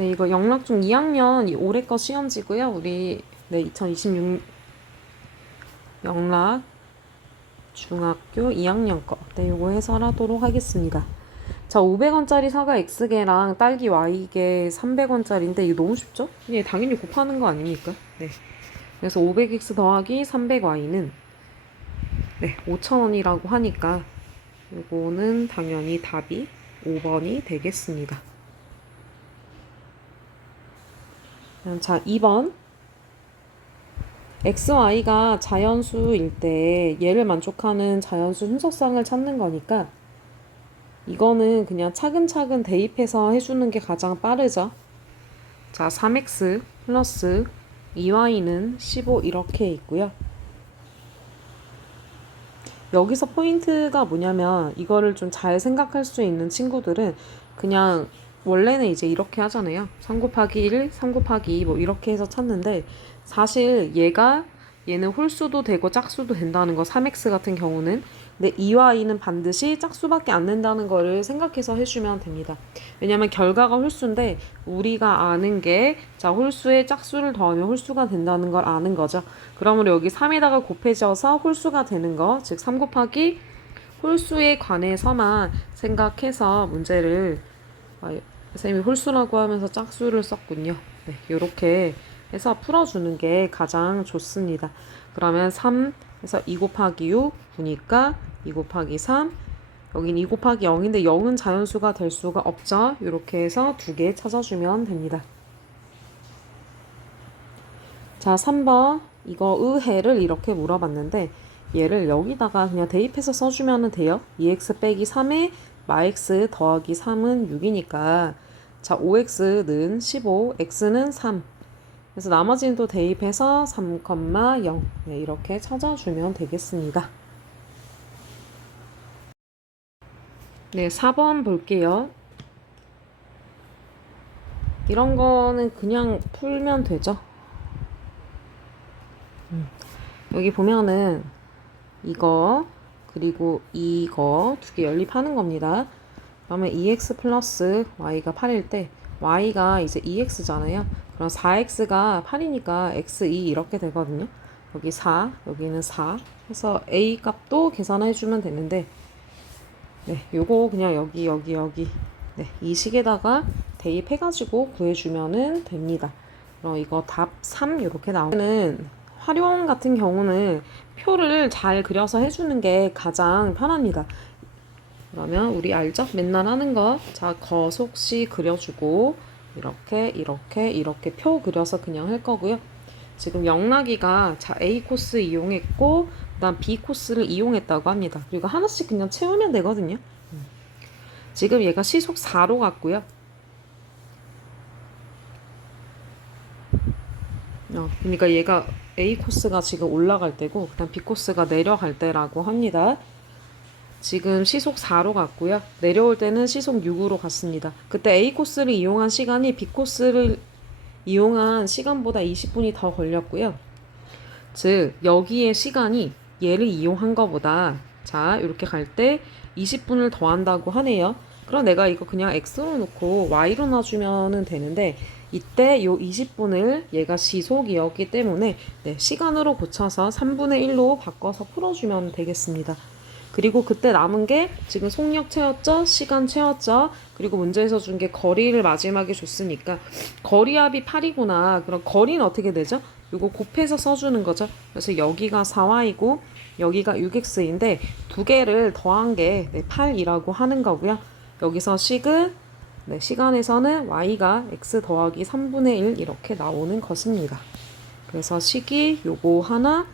네, 이거 영락중 2학년 올해 거 시험지고요. 우리 2026 영락 중학교 2학년 거. 네, 요거 해설하도록 하겠습니다. 자, 500원짜리 사과 X개랑 딸기 Y개 300원짜리인데 이거 너무 쉽죠? 예, 당연히 곱하는 거 아닙니까? 네. 그래서 500X 더하기 300Y는 5,000원이라고 하니까 요거는 당연히 답이 5번이 되겠습니다. 자, 2번. XY가 자연수일 때 얘를 만족하는 자연수 순서상을 찾는 거니까 이거는 그냥 차근차근 대입해서 해주는 게 가장 빠르죠. 자, 3x 플러스 2y는 15 이렇게 있고요. 여기서 포인트가 뭐냐면 이거를 좀 잘 생각할 수 있는 친구들은 그냥 원래는 이제 이렇게 하잖아요. 3 곱하기 1, 3 곱하기 2 뭐 이렇게 해서 찾는데 사실 얘는 홀수도 되고 짝수도 된다는 거 3x 같은 경우는 근데 2와 2는 반드시 짝수밖에 안 된다는 거를 생각해서 해주면 됩니다. 왜냐면 결과가 홀수인데 우리가 아는 게 자 홀수에 짝수를 더하면 홀수가 된다는 걸 아는 거죠. 그러므로 여기 3에다가 곱해져서 홀수가 되는 거 즉 3 곱하기 홀수에 관해서만 생각해서 문제를 선생님이 홀수라고 하면서 짝수를 썼군요. 네, 이렇게 해서 풀어주는 게 가장 좋습니다. 그러면 3에서 2 곱하기 6 9니까 2 곱하기 3 여긴 2 곱하기 0인데 0은 자연수가 될 수가 없죠. 이렇게 해서 2개 찾아주면 됩니다. 자, 3번 이거 의해를 이렇게 물어봤는데 얘를 여기다가 그냥 대입해서 써주면 돼요. 2x 빼기 3에 마x 더하기 3은 6이니까 자 5x는 15, x는 3 그래서 나머지는 또 대입해서 3,0 네, 이렇게 찾아주면 되겠습니다. 네, 4번 볼게요. 이런 거는 그냥 풀면 되죠. 여기 보면은 이거 그리고 이거 두 개 연립하는 겁니다. 그러면 2x 플러스 y가 8일 때 y가 이제 2x잖아요. 그럼 4x가 8이니까 x2 이렇게 되거든요. 여기 4, 여기는 4 해서 a 값도 계산해주면 되는데 네, 요거 그냥 여기 네, 이 식에다가 대입해가지고 구해주면은 됩니다. 그럼 이거 답 3 이렇게 나오는 활용 같은 경우는 표를 잘 그려서 해주는 게 가장 편합니다. 그러면 우리 알죠? 맨날 하는 거. 자, 거속시 그려주고 이렇게 표 그려서 그냥 할 거고요. 지금 영락이가 자 A 코스 이용했고 그다음 B 코스를 이용했다고 합니다. 그리고 하나씩 그냥 채우면 되거든요. 지금 얘가 시속 4로 갔고요. 그러니까 얘가 A 코스가 지금 올라갈 때고 그다음 B 코스가 내려갈 때라고 합니다. 지금 시속 4로 갔고요. 내려올 때는 시속 6으로 갔습니다. 그때 A 코스를 이용한 시간이 B 코스를 이용한 시간보다 20분이 더 걸렸고요. 즉 여기에 시간이 얘를 이용한 거보다 자 이렇게 갈 때 20분을 더한다고 하네요. 그럼 내가 이거 그냥 x로 놓고 y로 놔주면 되는데 이때 요 20분을 얘가 시속이었기 때문에 네, 시간으로 고쳐서 3분의 1로 바꿔서 풀어주면 되겠습니다. 그리고 그때 남은 게 지금 속력 채웠죠? 시간 채웠죠? 그리고 문제에서 준 게 거리를 마지막에 줬으니까 거리합이 8이구나. 그럼 거리는 어떻게 되죠? 이거 곱해서 써주는 거죠. 그래서 여기가 4y이고 여기가 6x인데 두 개를 더한 게 8이라고 하는 거고요. 여기서 식은 시간에서는 y가 x 더하기 3분의 1 이렇게 나오는 것입니다. 그래서 식이 요거 하나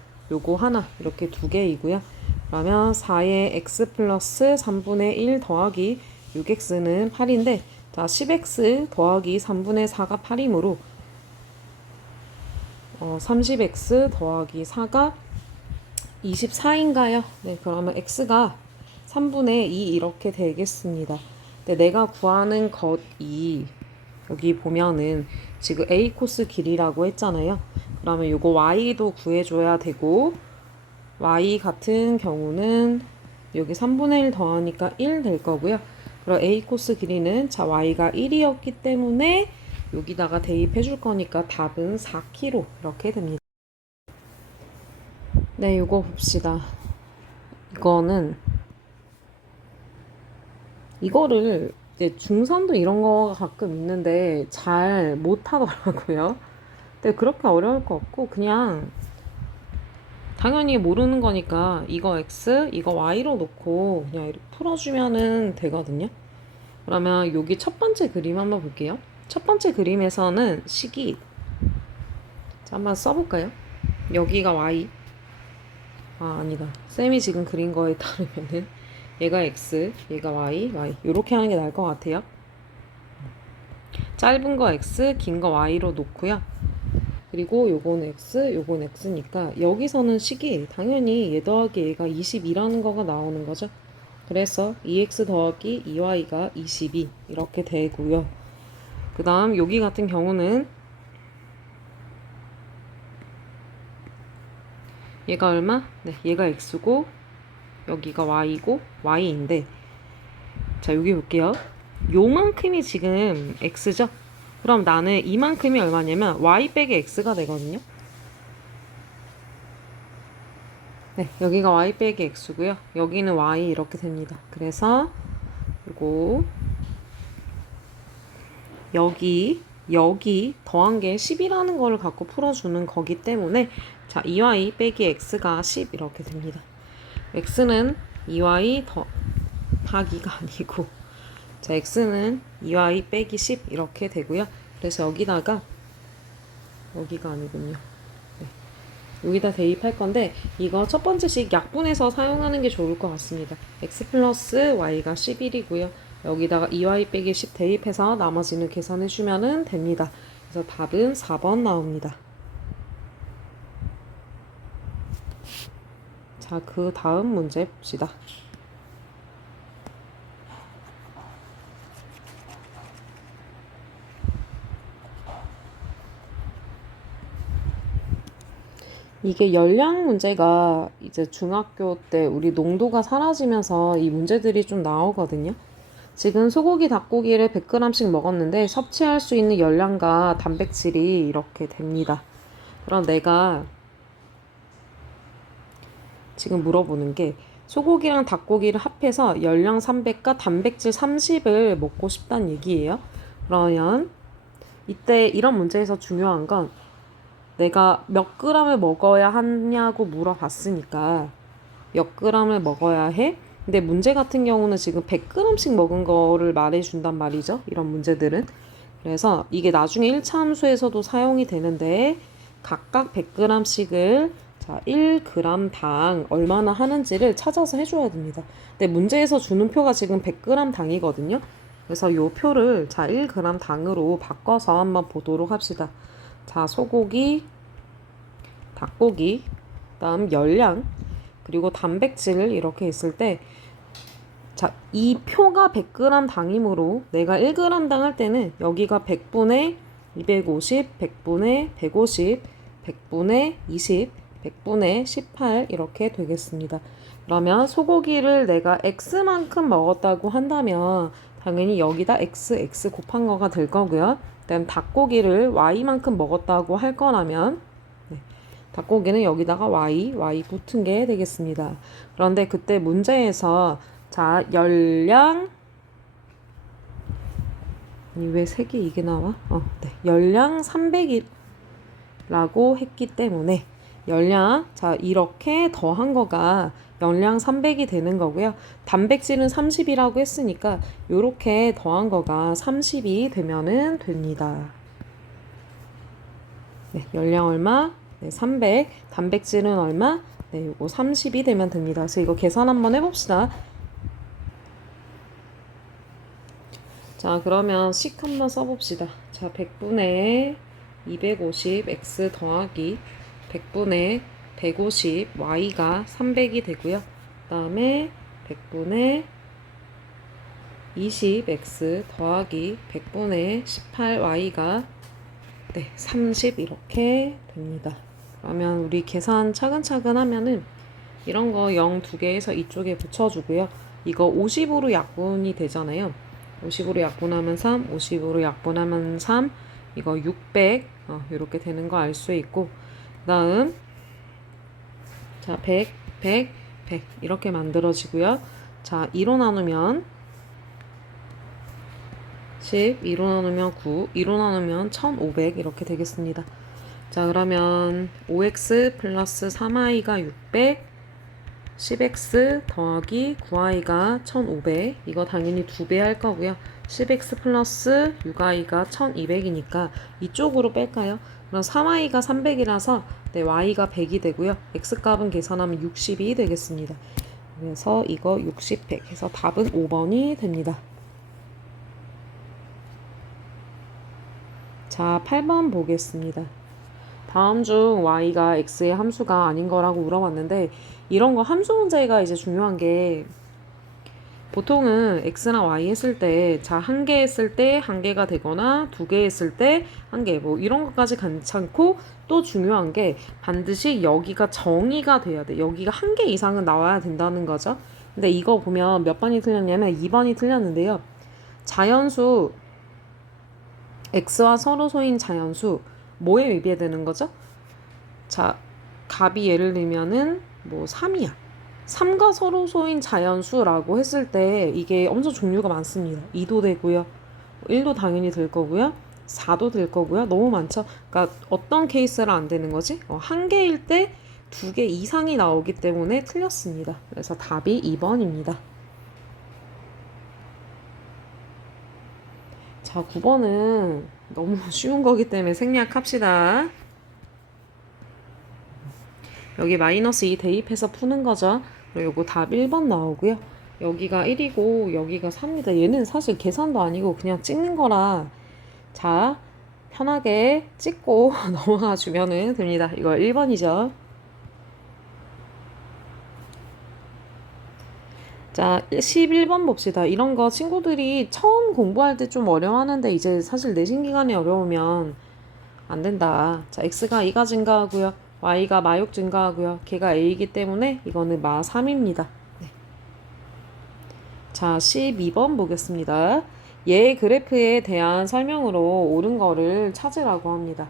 이렇게 두 개이고요. 그러면 4의 x 플러스 3분의 1 더하기 6x는 8인데 자 10x 더하기 3분의 4가 8이므로 30x 더하기 4가 24인가요? 네, 그러면 x가 3분의 2 이렇게 되겠습니다. 근데 내가 구하는 것이 여기 보면은 지금 a 코스 길이라고 했잖아요. 그러면 요거 y도 구해줘야 되고 y 같은 경우는 여기 3분의 1 더하니까 1 될 거고요. 그럼 a 코스 길이는 자 y가 1이었기 때문에 여기다가 대입해 줄 거니까 답은 4kg 이렇게 됩니다. 네, 이거 봅시다. 이거를 이제 중3도 이런 거가 가끔 있는데 잘 못하더라고요. 근데 그렇게 어려울 거 없고 그냥 당연히 모르는 거니까 이거 x, 이거 y로 놓고 그냥 이렇게 풀어주면은 되거든요. 그러면 여기 첫 번째 그림 한번 볼게요. 첫 번째 그림에서는 식이, 자, 한번 써볼까요? 여기가 y, 아니다. 쌤이 지금 그린 거에 따르면은 얘가 x, 얘가 y, y 이렇게 하는 게 나을 것 같아요. 짧은 거 x, 긴 거 y로 놓고요. 그리고 요건 x, 요건 x니까 여기서는 식이 당연히 얘 더하기 얘가 22라는 거가 나오는 거죠. 그래서 2x 더하기 2y가 22 이렇게 되고요. 그 다음 여기 같은 경우는 얘가 얼마? 네, 얘가 x고 여기가 y고 y인데, 자 여기 볼게요. 요만큼이 지금 x죠? 그럼 나는 이만큼이 얼마냐면 y 빼기 x가 되거든요. 네, 여기가 y 빼기 x고요. 여기는 y 이렇게 됩니다. 그래서 그리고 여기 더한 게 10이라는 거를 갖고 풀어주는 거기 때문에 자 2y 빼기 x가 10 이렇게 됩니다. x는 2y 더하기가 아니고 자 x는 2y 빼기 10 이렇게 되고요. 그래서 여기다가 여기가 아니군요. 네. 여기다 대입할 건데 이거 첫 번째식 약분해서 사용하는 게 좋을 것 같습니다. x 플러스 y가 11이고요. 여기다가 2y 빼기 10 대입해서 나머지는 계산해 주면 됩니다. 그래서 답은 4번 나옵니다. 자, 그 다음 문제 봅시다. 이게 열량 문제가 이제 중학교 때 우리 농도가 사라지면서 이 문제들이 좀 나오거든요. 지금 소고기, 닭고기를 100g씩 먹었는데 섭취할 수 있는 열량과 단백질이 이렇게 됩니다. 그럼 내가 지금 물어보는 게 소고기랑 닭고기를 합해서 열량 300과 단백질 30을 먹고 싶다는 얘기예요. 그러면 이때 이런 문제에서 중요한 건 내가 몇 g을 먹어야 하냐고 물어봤으니까 몇 g을 먹어야 해? 근데 문제 같은 경우는 지금 100g씩 먹은 거를 말해준단 말이죠. 이런 문제들은. 그래서 이게 나중에 1차 함수에서도 사용이 되는데 각각 100g씩을 자 1g당 얼마나 하는지를 찾아서 해줘야 됩니다. 근데 문제에서 주는 표가 지금 100g 당이거든요. 그래서 이 표를 자 1g 당으로 바꿔서 한번 보도록 합시다. 자 소고기, 닭고기, 그다음 열량, 그리고 단백질 이렇게 있을 때 자, 이 표가 100g 당이므로 내가 1g당 할 때는 여기가 100분의 250, 100분의 150, 100분의 20, 100분의 18 이렇게 되겠습니다. 그러면 소고기를 내가 x만큼 먹었다고 한다면 당연히 여기다 x 곱한 거가 될 거고요. 그다음 닭고기를 y만큼 먹었다고 할 거라면 닭고기는 여기다가 y 붙은 게 되겠습니다. 그런데 그때 문제에서 자 열량 아니 왜 색이 이게 나와? 네. 열량 300이라고 했기 때문에 열량 자 이렇게 더한 거가 열량 300이 되는 거고요. 단백질은 30이라고 했으니까 이렇게 더한 거가 30이 되면은 됩니다. 네, 열량 얼마? 네, 300. 단백질은 얼마? 네, 이거 30이 되면 됩니다. 그래서 이거 계산 한번 해봅시다. 자, 그러면 식 한번 써봅시다. 자, 100분의 250 x 더하기 100분의 150 y가 300이 되고요. 그 다음에 100분의 20 x 더하기 100분의 18 y가 네, 30 이렇게 됩니다. 그러면 우리 계산 차근차근 하면은 이런 거 0 2개에서 이쪽에 붙여주고요. 이거 50으로 약분이 되잖아요. 50으로 약분하면 3, 50으로 약분하면 3, 이거 600 이렇게 되는 거 알 수 있고, 다음 자 100, 100, 100 이렇게 만들어지고요. 자 2로 나누면 10, 2로 나누면 9, 2로 나누면 1500 이렇게 되겠습니다. 자 그러면 5x 플러스 3i가 600, 10x 더하기 9i가 1500, 이거 당연히 2배 할 거고요. 10x 플러스 6i가 1200이니까 이쪽으로 뺄까요? 그럼 3i가 300이라서 네, y가 100이 되고요. x값은 계산하면 60이 되겠습니다. 그래서 이거 60, 100 해서 답은 5번이 됩니다. 자, 8번 보겠습니다. 다음 중 y가 x의 함수가 아닌 거라고 물어봤는데, 이런 거 함수 문제가 이제 중요한 게, 보통은 x랑 y 했을 때, 자, 한 개 했을 때 한 개가 되거나 두 개 했을 때 한 개, 뭐 이런 것까지 괜찮고, 또 중요한 게 반드시 여기가 정의가 돼야 돼. 여기가 한 개 이상은 나와야 된다는 거죠. 근데 이거 보면 몇 번이 틀렸냐면 2번이 틀렸는데요. 자연수 x와 서로소인 자연수 뭐에 위배되는 거죠? 자, 값이 예를 들면은 뭐 3이야. 3과 서로소인 자연수라고 했을 때 이게 엄청 종류가 많습니다. 2도 되고요. 1도 당연히 될 거고요. 4도 될 거고요. 너무 많죠? 그러니까 어떤 케이스라 안 되는 거지? 한 개일 때 두 개 이상이 나오기 때문에 틀렸습니다. 그래서 답이 2번입니다. 자, 9번은 너무 쉬운 거기 때문에 생략합시다. 여기 마이너스 2 대입해서 푸는 거죠. 그리고 요거 답 1번 나오고요. 여기가 1이고 여기가 3입니다. 얘는 사실 계산도 아니고 그냥 찍는 거라, 자, 편하게 찍고 넘어가 주면 됩니다. 이거 1번이죠. 자, 11번 봅시다. 이런 거 친구들이 처음 공부할 때 좀 어려워하는데 이제 사실 내신 기간이 어려우면 안 된다. 자, x가 2가 증가하고요. y가 마6 증가하고요. 걔가 a이기 때문에 이거는 마3입니다. 네. 자, 12번 보겠습니다. 얘 그래프에 대한 설명으로 옳은 거를 찾으라고 합니다.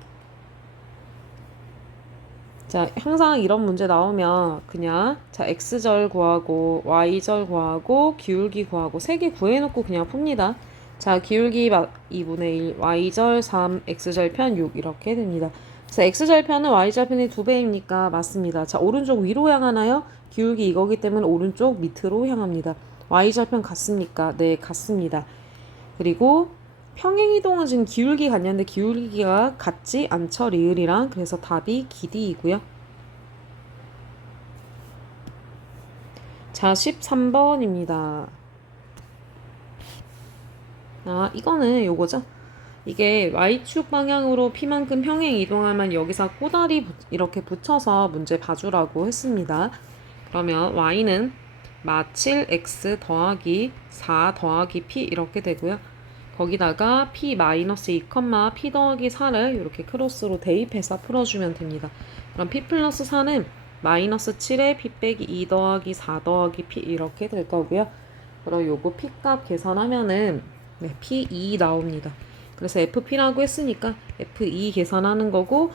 자, 항상 이런 문제 나오면 그냥 자, x절 구하고 y절 구하고 기울기 구하고 세 개 구해놓고 그냥 풉니다. 자, 기울기 2분의 1, y절 3, x절편 6 이렇게 됩니다. 자, x절편은 y절편의 2배이니까 맞습니다. 자, 오른쪽 위로 향하나요? 기울기 이거기 때문에 오른쪽 밑으로 향합니다. y절편 같습니까? 네, 같습니다. 그리고 평행이동은 지금 기울기 같냐는데 기울기가 같지 않죠, 리을이랑. 그래서 답이 기디이고요. 자, 13번입니다. 아, 이거는 요거죠. 이게 y축 방향으로 p만큼 평행 이동하면 여기서 꼬다리 이렇게 붙여서 문제 봐주라고 했습니다. 그러면 y는 마7x 더하기 4 더하기 p 이렇게 되고요. 거기다가 p 마이너스 2, p 더하기 4를 이렇게 크로스로 대입해서 풀어주면 됩니다. 그럼 p 플러스 4는 마이너스 7에 p 빼기 2 더하기 4 더하기 p 이렇게 될 거고요. 그럼 요거 p 값 계산하면은 네, p2 나옵니다. 그래서 fp라고 했으니까 f2 계산하는 거고,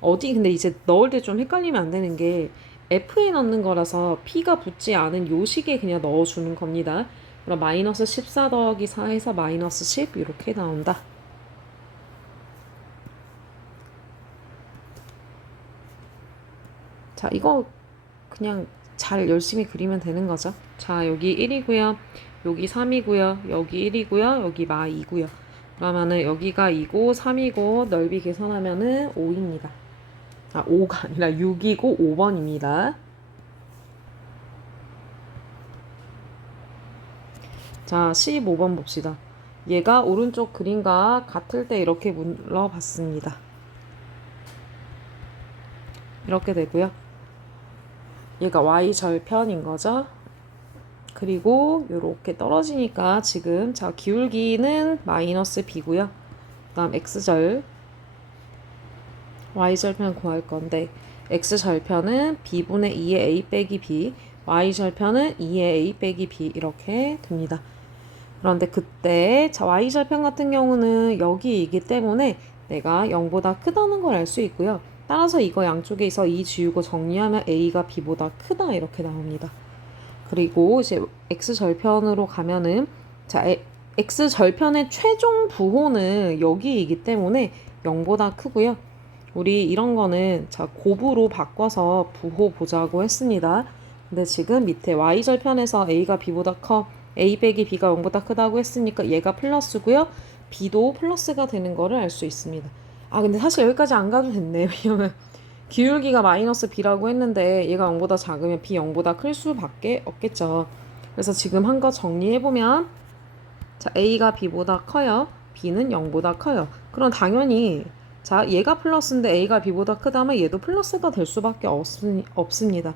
어디 근데 이제 넣을 때 좀 헷갈리면 안 되는 게 f에 넣는 거라서 p가 붙지 않은 요 식에 그냥 넣어주는 겁니다. 그럼 마이너스 14 더하기 4에서 마이너스 10 이렇게 나온다. 자, 이거 그냥 잘 열심히 그리면 되는 거죠. 자, 여기 1이고요. 여기 3이고요. 여기 1이고요. 여기 마 2고요. 그러면은 여기가 2고 3이고 넓이 계산하면은 5입니다. 아, 5가 아니라 6이고 5번입니다. 자, 15번 봅시다. 얘가 오른쪽 그림과 같을 때 이렇게 물어봤습니다. 이렇게 되고요. 얘가 y절편인 거죠. 그리고 이렇게 떨어지니까 지금 자, 기울기는 마이너스 b고요. 그 다음 x절, y절편 구할 건데 x절편은 b분의 2의 a 빼기 b, y절편은 2의 a 빼기 b 이렇게 됩니다. 그런데 그때 자, y절편 같은 경우는 여기이기 때문에 내가 0보다 크다는 걸 알 수 있고요. 따라서 이거 양쪽에서 2 지우고 정리하면 a가 b보다 크다 이렇게 나옵니다. 그리고 이제 x절편으로 가면은 자, x절편의 최종 부호는 여기이기 때문에 0보다 크고요. 우리 이런 거는 자, 곱으로 바꿔서 부호 보자고 했습니다. 근데 지금 밑에 y절편에서 a가 b보다 커 a 빼기 b가 0보다 크다고 했으니까 얘가 플러스고요. b도 플러스가 되는 거를 알 수 있습니다. 아 근데 사실 여기까지 안 가도 됐네. 왜냐면 기울기가 마이너스 b라고 했는데 얘가 0보다 작으면 b 0보다 클 수밖에 없겠죠. 그래서 지금 한 거 정리해보면 자 a가 b보다 커요. b는 0보다 커요. 그럼 당연히 자 얘가 플러스인데 a가 b보다 크다면 얘도 플러스가 될 수밖에 없습니다.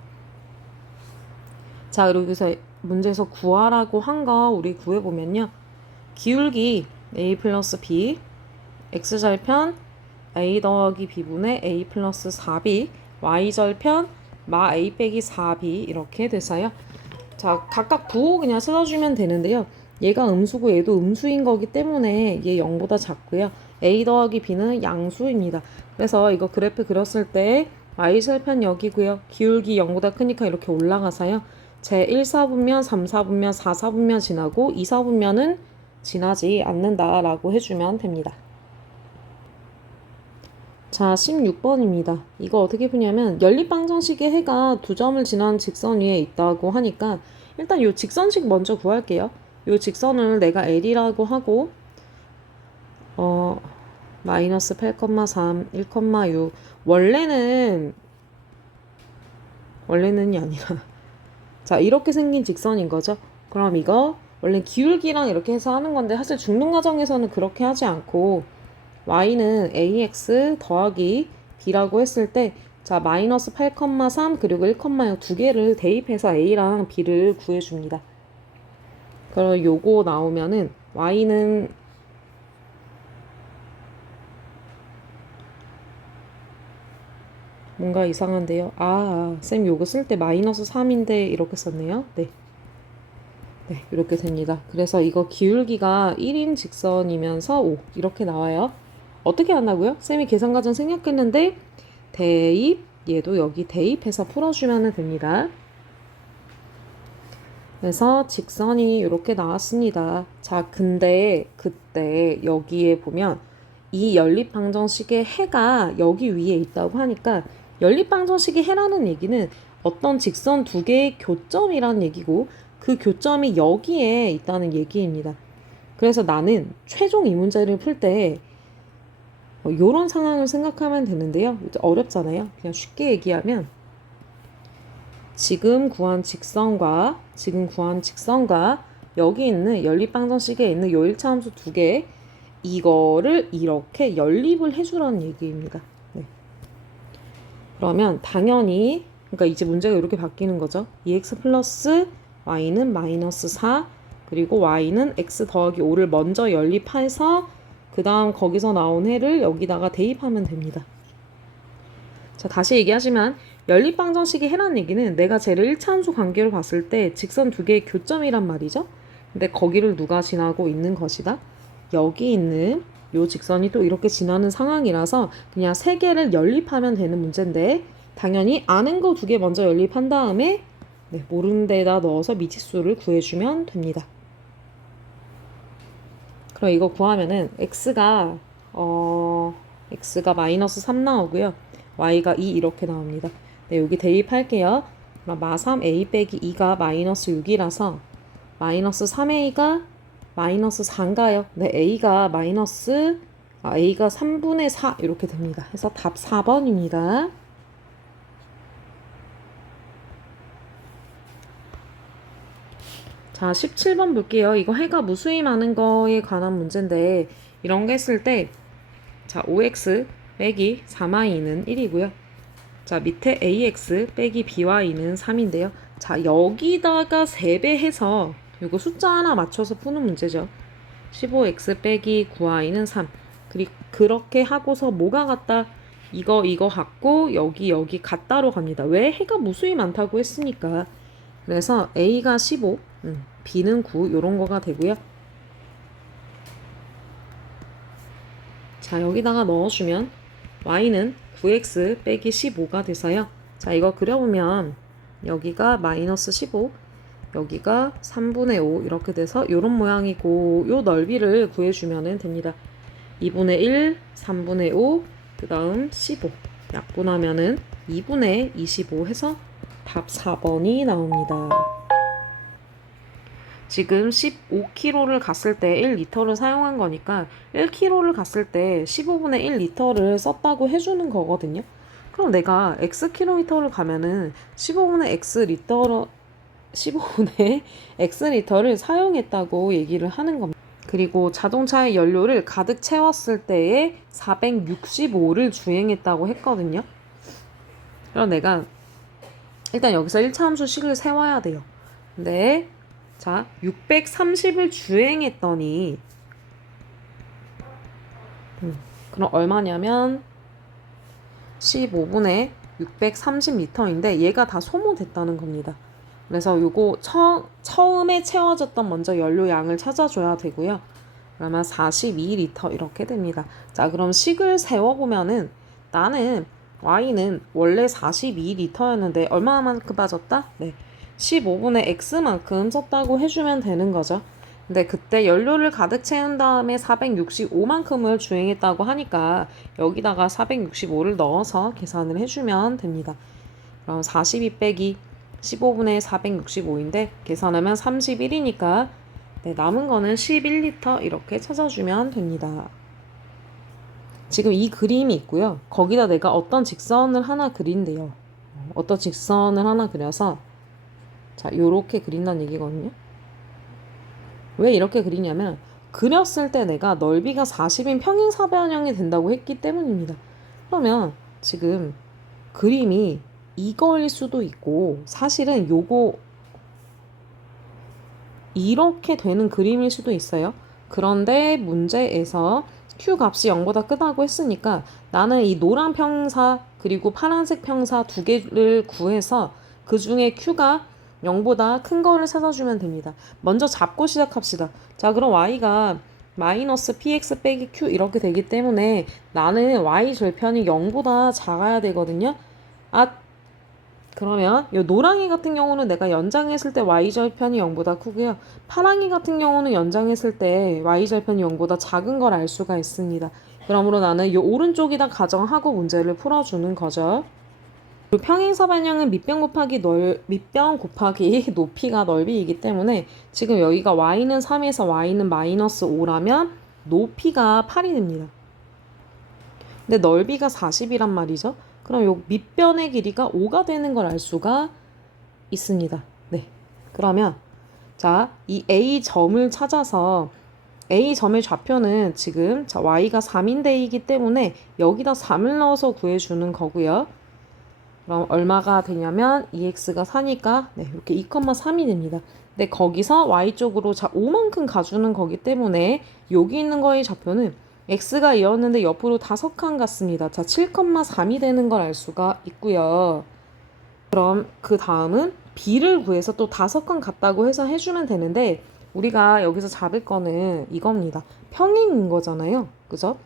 자, 그리고 여기서 문제에서 구하라고 한 거 우리 구해보면요. 기울기 a 플러스 b, x절편 a 더하기 b분의 a 플러스 4b, y절편 마 a 빼기 4b 이렇게 돼서요. 자, 각각 부호 그냥 찾아주면 되는데요. 얘가 음수고 얘도 음수인 거기 때문에 얘 0보다 작고요. a 더하기 b는 양수입니다. 그래서 이거 그래프 그렸을 때 y절편 여기고요. 기울기 0보다 크니까 이렇게 올라가서요. 제 1, 4분면, 3, 4분면, 4, 4분면 지나고 2, 4분면은 지나지 않는다라고 해주면 됩니다. 자, 16번입니다. 이거 어떻게 푸냐면 연립방정식의 해가 두 점을 지난 직선 위에 있다고 하니까 일단 이 직선식 먼저 구할게요. 이 직선을 내가 L이라고 하고 마이너스 8,3, 1,6 원래는이 아니라 자 이렇게 생긴 직선인 거죠. 그럼 이거 원래 기울기랑 이렇게 해서 하는 건데 사실 중등 과정에서는 그렇게 하지 않고 y는 ax 더하기 b라고 했을 때 자 마이너스 8,3 그리고 1,6 두 개를 대입해서 a랑 b를 구해줍니다. 그럼 요거 나오면은 y는 뭔가 이상한데요. 쌤 요거 쓸 때 마이너스 3인데 이렇게 썼네요. 네. 네, 이렇게 됩니다. 그래서 이거 기울기가 1인 직선이면서 5 이렇게 나와요. 어떻게 한다고요? 쌤이 계산과정 생략했는데 대입, 얘도 여기 대입해서 풀어주면 됩니다. 그래서 직선이 이렇게 나왔습니다. 자, 근데 그때 여기에 보면 이 연립방정식의 해가 여기 위에 있다고 하니까 연립방정식의 해라는 얘기는 어떤 직선 두 개의 교점이란 얘기고 그 교점이 여기에 있다는 얘기입니다. 그래서 나는 최종 이 문제를 풀 때 이런 상황을 생각하면 되는데요. 어렵잖아요. 그냥 쉽게 얘기하면 지금 구한 직선과 여기 있는 연립방정식에 있는 요 1차 함수 두 개 이거를 이렇게 연립을 해주라는 얘기입니다. 네. 그러면 당연히 그러니까 이제 문제가 이렇게 바뀌는 거죠. 2x 플러스 y는 마이너스 4 그리고 y는 x 더하기 5를 먼저 연립해서 그 다음 거기서 나온 해를 여기다가 대입하면 됩니다. 자, 다시 얘기하지만 연립방정식의 해라는 얘기는 내가 쟤를 1차 함수 관계로 봤을 때 직선 두 개의 교점이란 말이죠. 근데 거기를 누가 지나고 있는 것이다. 여기 있는 요 직선이 또 이렇게 지나는 상황이라서 그냥 세 개를 연립하면 되는 문제인데 당연히 아는 거 두 개 먼저 연립한 다음에 네, 모르는 데에다 넣어서 미치수를 구해주면 됩니다. 그럼 이거 구하면은 x가 마이너스 3 나오고요. y가 2 이렇게 나옵니다. 네, 여기 대입할게요. 그럼 마3 a 빼기 2가 마이너스 6이라서 마이너스 3a가 마이너스 4인가요? 네, a가 3분의 4 이렇게 됩니다. 그래서 답 4번입니다. 자, 17번 볼게요. 이거 해가 무수히 많은 거에 관한 문제인데 이런 거 했을 때 자, 5x 빼기 4y는 1이고요. 자, 밑에 ax 빼기 by는 3인데요. 자, 여기다가 3배 해서 이거 숫자 하나 맞춰서 푸는 문제죠. 15x 빼기 9y는 3. 그리고 그렇게 하고서 뭐가 같다? 이거 같고 여기 같다로 갑니다. 왜? 해가 무수히 많다고 했으니까. 그래서 a가 15, b는 9 이런 거가 되고요. 자, 여기다가 넣어주면 y는 9x 빼기 15가 돼서요. 자, 이거 그려보면 여기가 마이너스 15, 여기가 3분의 5 이렇게 돼서 이런 모양이고, 요 넓이를 구해주면 됩니다. 2분의 1, 3분의 5, 그 다음 15 약분하면은 2분의 25 해서 답 4번이 나옵니다. 지금 15km를 갔을 때 1리터를 사용한 거니까 1km를 갔을 때 15분의 1리터를 썼다고 해주는 거거든요. 그럼 내가 xkm를 가면은 15분의 x리터로 15분의 x리터를 사용했다고 얘기를 하는 겁니다. 그리고 자동차의 연료를 가득 채웠을 때에 465를 주행했다고 했거든요. 그럼 내가 일단 여기서 1차 함수 식을 세워야 돼요. 근데 자, 630을 주행했더니 그럼 얼마냐면 15분의 630리터인데 얘가 다 소모됐다는 겁니다. 그래서 요거 처음에 채워졌던 먼저 연료 양을 찾아줘야 되고요. 그러면 42리터 이렇게 됩니다. 자, 그럼 식을 세워보면은 나는 y는 원래 42리터였는데 얼마만큼 빠졌다? 네, 15분의 x만큼 썼다고 해주면 되는 거죠. 근데 그때 연료를 가득 채운 다음에 465만큼을 주행했다고 하니까 여기다가 465를 넣어서 계산을 해주면 됩니다. 그럼 42 빼기 15분의 465인데 계산하면 31이니까 네, 남은 거는 11리터 이렇게 찾아주면 됩니다. 지금 이 그림이 있고요. 거기다 내가 어떤 직선을 하나 그린대요. 어떤 직선을 하나 그려서 자, 요렇게 그린다는 얘기거든요. 왜 이렇게 그리냐면 그렸을 때 내가 넓이가 40인 평행사변형이 된다고 했기 때문입니다. 그러면 지금 그림이 이거일 수도 있고 사실은 요거 이렇게 되는 그림일 수도 있어요. 그런데 문제에서 Q 값이 0보다 크다고 했으니까 나는 이 노란 평사 그리고 파란색 평사 두 개를 구해서 그 중에 Q가 0보다 큰 거를 찾아주면 됩니다. 먼저 잡고 시작합시다. 자, 그럼 y가 마이너스 px 빼기 q 이렇게 되기 때문에 나는 y 절편이 0보다 작아야 되거든요. 그러면 이 노랑이 같은 경우는 내가 연장했을 때 y절편이 0보다 크고요. 파랑이 같은 경우는 연장했을 때 y절편이 0보다 작은 걸 알 수가 있습니다. 그러므로 나는 이 오른쪽이다 가정하고 문제를 풀어주는 거죠. 그리고 평행사변형은 밑변 곱하기 높이가 넓이이기 때문에 지금 여기가 y는 3에서 y는 마이너스 5라면 높이가 8이 됩니다. 근데 넓이가 40이란 말이죠. 그럼 요 밑변의 길이가 5가 되는 걸 알 수가 있습니다. 네. 그러면 자, 이 A점을 찾아서 A점의 좌표는 지금 자, y가 3인데이기 때문에 여기다 3을 넣어서 구해주는 거고요. 그럼 얼마가 되냐면 2x가 4니까 네, 이렇게 2,3이 됩니다. 근데 거기서 y쪽으로 자 5만큼 가주는 거기 때문에 여기 있는 거의 좌표는 x가 2였는데 옆으로 5칸 갔습니다. 자, 7,3이 되는 걸 알 수가 있고요. 그럼 그 다음은 b를 구해서 또 5칸 갔다고 해서 해주면 되는데 우리가 여기서 잡을 거는 이겁니다. 평행인 거잖아요. 그죠?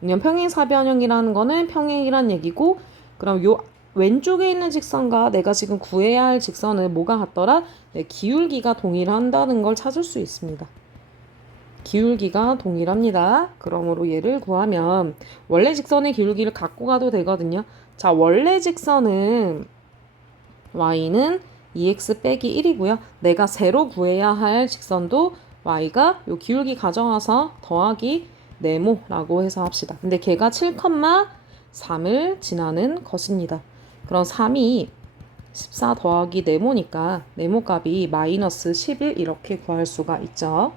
왜냐면 평행사변형이라는 거는 평행이란 얘기고 그럼 요 왼쪽에 있는 직선과 내가 지금 구해야 할 직선은 뭐가 같더라? 네, 기울기가 동일한다는 걸 찾을 수 있습니다. 기울기가 동일합니다. 그러므로 얘를 구하면 원래 직선의 기울기를 갖고 가도 되거든요. 자, 원래 직선은 y는 2x 빼기 1이고요. 내가 세로 구해야 할 직선도 y가 요 기울기 가져와서 더하기 네모라고 해서 합시다. 근데 걔가 7,3을 지나는 것입니다. 그럼 3이 14 더하기 네모니까 네모 값이 마이너스 11 이렇게 구할 수가 있죠.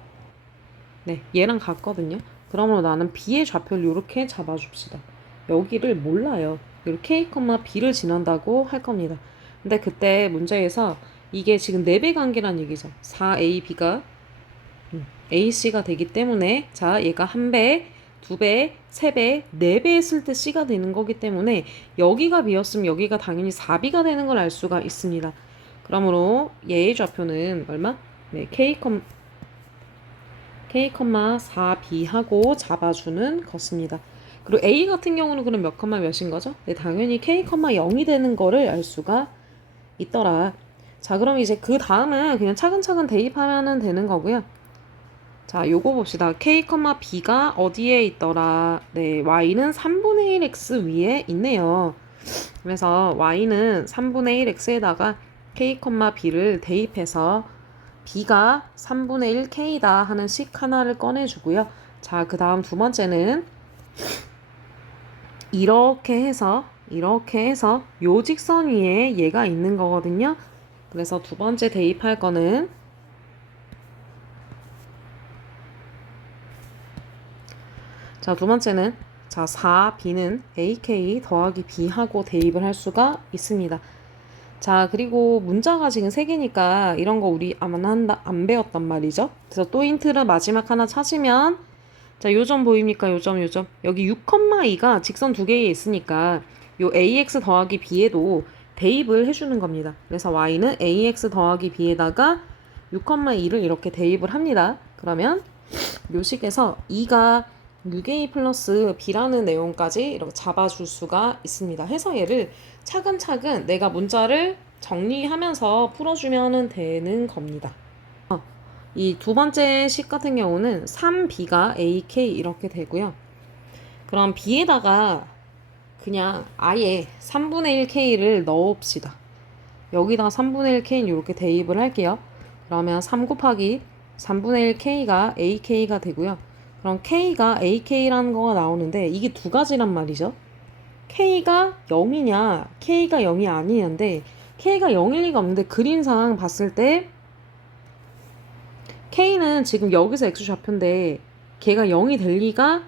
네, 얘랑 같거든요. 그러므로 나는 b의 좌표를 이렇게 잡아줍시다. 여기를 몰라요. 이렇게 k, b를 지난다고 할 겁니다. 근데 그때 문제에서 이게 지금 4배 관계란 얘기죠. 4ab가 ac가 되기 때문에 자, 얘가 1배, 2배, 3배, 4배 했을 때 c가 되는 거기 때문에 여기가 b였으면 여기가 당연히 4b가 되는 걸 알 수가 있습니다. 그러므로 얘의 좌표는 얼마? 네, k, 4b 하고 잡아주는 것입니다. 그리고 a 같은 경우는 그럼 몇 컴마 몇인 거죠? 네, 당연히 k, 0이 되는 거를 알 수가 있더라. 자, 그럼 이제 그 다음은 그냥 차근차근 대입하면 되는 거고요. 자, 요거 봅시다. k, b가 어디에 있더라? 네, y는 3분의 1x 위에 있네요. 그래서 y는 3분의 1x에다가 k, b를 대입해서 b가 3분의 1k다 하는 식 하나를 꺼내주고요. 자, 그 다음 두 번째는 이렇게 해서 요 직선 위에 얘가 있는 거거든요. 그래서 두 번째 대입할 거는 자, 두 번째는 자, 4b는 ak 더하기 b하고 대입을 할 수가 있습니다. 자, 그리고 문자가 지금 3개니까 이런 거 우리 안 배웠단 말이죠. 그래서 또 힌트를 마지막 하나 찾으면 자, 요점 보입니까? 요점. 여기 6,2가 직선 두 개에 있으니까 요 ax 더하기 b에도 대입을 해주는 겁니다. 그래서 y는 ax 더하기 b에다가 6,2를 이렇게 대입을 합니다. 그러면 요 식에서 2가 6a 플러스 b라는 내용까지 이렇게 잡아줄 수가 있습니다. 해서 얘를 차근차근 내가 문자를 정리하면서 풀어주면 되는 겁니다. 이 두 번째 식 같은 경우는 3b가 ak 이렇게 되고요. 그럼 b에다가 그냥 아예 3분의 1k를 넣읍시다. 여기다가 3분의 1k는 이렇게 대입을 할게요. 그러면 3 곱하기 3분의 1k가 ak가 되고요. 그럼 k가 ak라는 거가 나오는데 이게 두 가지란 말이죠. k가 0이냐 k가 0이 아니냐인데 k가 0일 리가 없는데 그림상 봤을 때 k는 지금 여기서 x좌표인데 걔가 0이 될 리가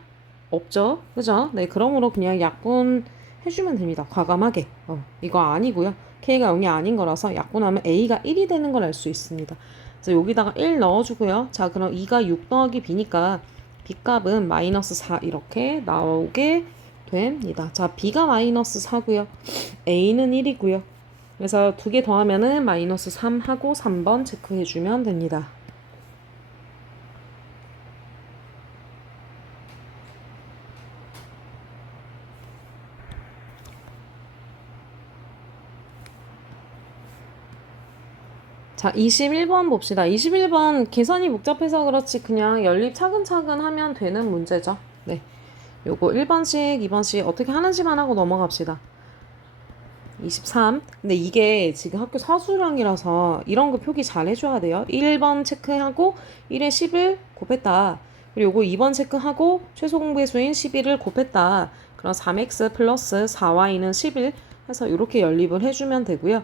없죠. 그죠? 네, 그러므로 그냥 약분해주면 됩니다. 과감하게. 이거 아니고요. k가 0이 아닌 거라서 약분하면 a가 1이 되는 걸 알 수 있습니다. 그래서 여기다가 1 넣어주고요. 자, 그럼 2가 6 더하기 b니까 b 값은 마이너스 4 이렇게 나오게 됩니다. 자, b가 마이너스 4고요. a는 1이고요. 그래서 두 개 더하면은 마이너스 3 하고 3번 체크해주면 됩니다. 자, 21번 봅시다. 21번 계산이 복잡해서 그렇지 그냥 연립 차근차근 하면 되는 문제죠. 네. 요거 1번씩, 2번씩 어떻게 하는지만 하고 넘어갑시다. 23. 근데 이게 지금 학교 서술형이라서 이런 거 표기 잘 해줘야 돼요. 1번 체크하고 1에 10을 곱했다. 그리고 요거 2번 체크하고 최소 공배수인 11을 곱했다. 그럼 3x 플러스 4y는 11 해서 이렇게 연립을 해주면 되고요.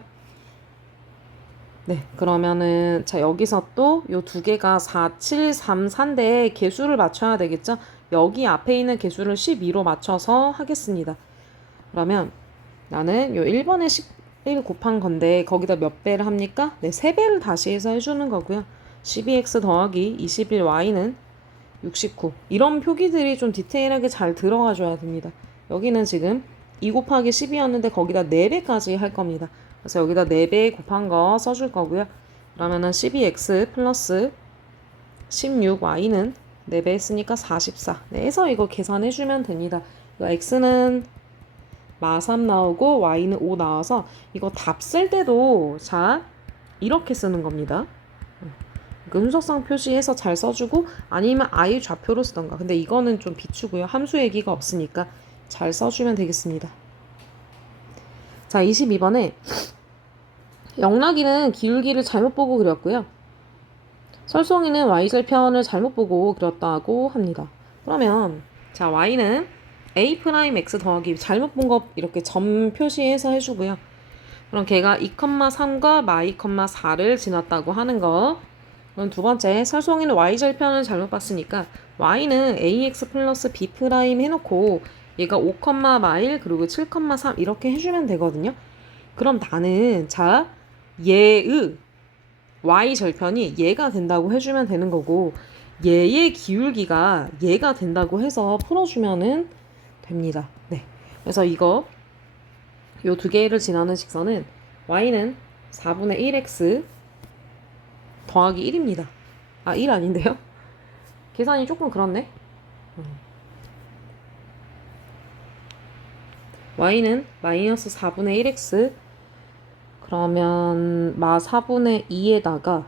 네, 그러면은 자 여기서 또 요 두 개가 4, 7, 3, 4인데 개수를 맞춰야 되겠죠? 여기 앞에 있는 개수를 12로 맞춰서 하겠습니다. 그러면 나는 요 1번에 11 곱한 건데 거기다 몇 배를 합니까? 네, 3배를 다시 해서 해주는 거고요. 12x 더하기 21y는 69. 이런 표기들이 좀 디테일하게 잘 들어가줘야 됩니다. 여기는 지금 2 곱하기 10이었는데 거기다 4배까지 할 겁니다. 그래서 여기다 4배 곱한 거 써줄 거고요. 그러면은 12x 플러스 16y는 4배 했으니까 44. 네, 해서 이거 계산해주면 됩니다. 이거 x는 마3 나오고 y는 5 나와서 이거 답 쓸 때도 자 이렇게 쓰는 겁니다. 음속성 표시해서 잘 써주고 아니면 아예 좌표로 쓰던가. 근데 이거는 좀 비추고요. 함수 얘기가 없으니까 잘 써주면 되겠습니다. 자, 22번에 영락이는 기울기를 잘못 보고 그렸고요. 설송이는 y절편을 잘못 보고 그렸다고 합니다. 그러면 자 y는 a'x 더하기 잘못 본 거 이렇게 점 표시해서 해주고요. 그럼 걔가 2,3과 마이, 4를 지났다고 하는 거. 그럼 두 번째, 설송이는 y절편을 잘못 봤으니까 y는 ax 플러스 b 프라임 해놓고 얘가 5, 마일 그리고 7, 3 이렇게 해주면 되거든요. 그럼 나는 자 얘의 y절편이 얘가 된다고 해주면 되는 거고 얘의 기울기가 얘가 된다고 해서 풀어주면은 됩니다. 네. 그래서 이거 요 두 개를 지나는 직선은 y는 4분의 1x 더하기 1입니다. 아, 1 아닌데요? 계산이 조금 그렇네. y는 마이너스 4분의 1x 그러면 마 4분의 2에다가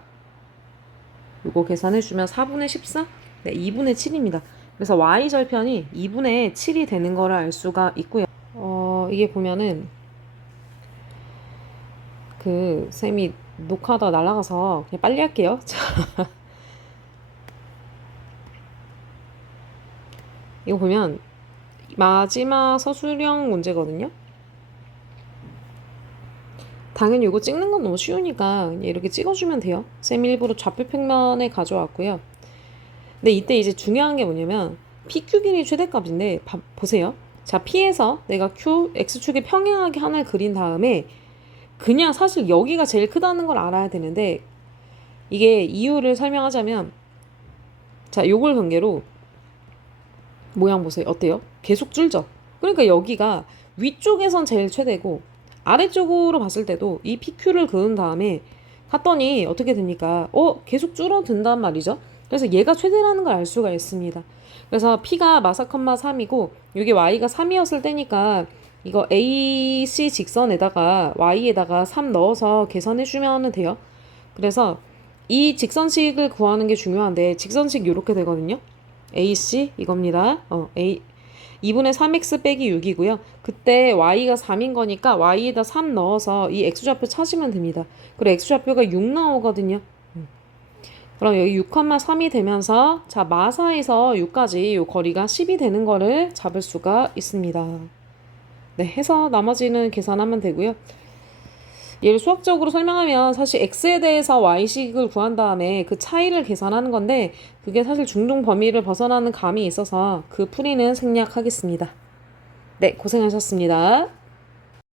요거 계산해주면 4분의 14? 네, 2분의 7입니다. 그래서 y 절편이 2분의 7이 되는 거를 알 수가 있고요. 이게 보면은 쌤이 녹화하다가 날아가서 그냥 빨리 할게요. 자, 이거 보면 마지막 서술형 문제거든요. 당연히 이거 찍는 건 너무 쉬우니까 그냥 이렇게 찍어주면 돼요. 쌤이 일부러 좌표 평면에 가져왔고요. 근데 이때 이제 중요한 게 뭐냐면 PQ 길이 최대값인데 보세요. 자, P에서 내가 Q, X축에 평행하게 하나를 그린 다음에 그냥 사실 여기가 제일 크다는 걸 알아야 되는데 이게 이유를 설명하자면 자, 요걸 관계로 모양 보세요. 어때요? 계속 줄죠? 그러니까 여기가 위쪽에선 제일 최대고 아래쪽으로 봤을 때도 이 PQ를 그은 다음에 갔더니 어떻게 됩니까? 계속 줄어든단 말이죠. 그래서 얘가 최대라는 걸 알 수가 있습니다. 그래서 P가 마사 컴마 3이고 이게 Y가 3이었을 때니까 이거 AC 직선에다가 Y에다가 3 넣어서 계산해주면 돼요. 그래서 이 직선식을 구하는 게 중요한데 직선식 이렇게 되거든요. AC 이겁니다. 2분의 3x 빼기 6이고요. 그때 y가 3인 거니까 y에다 3 넣어서 이 x좌표 찾으면 됩니다. 그리고 x좌표가 6 나오거든요. 그럼 여기 6,3이 되면서 자 마사에서 6까지 이 거리가 10이 되는 거를 잡을 수가 있습니다. 네, 해서 나머지는 계산하면 되고요. 얘를 수학적으로 설명하면 사실 x에 대해서 y식을 구한 다음에 그 차이를 계산하는 건데 그게 사실 중동 범위를 벗어나는 감이 있어서 그 풀이는 생략하겠습니다. 네, 고생하셨습니다.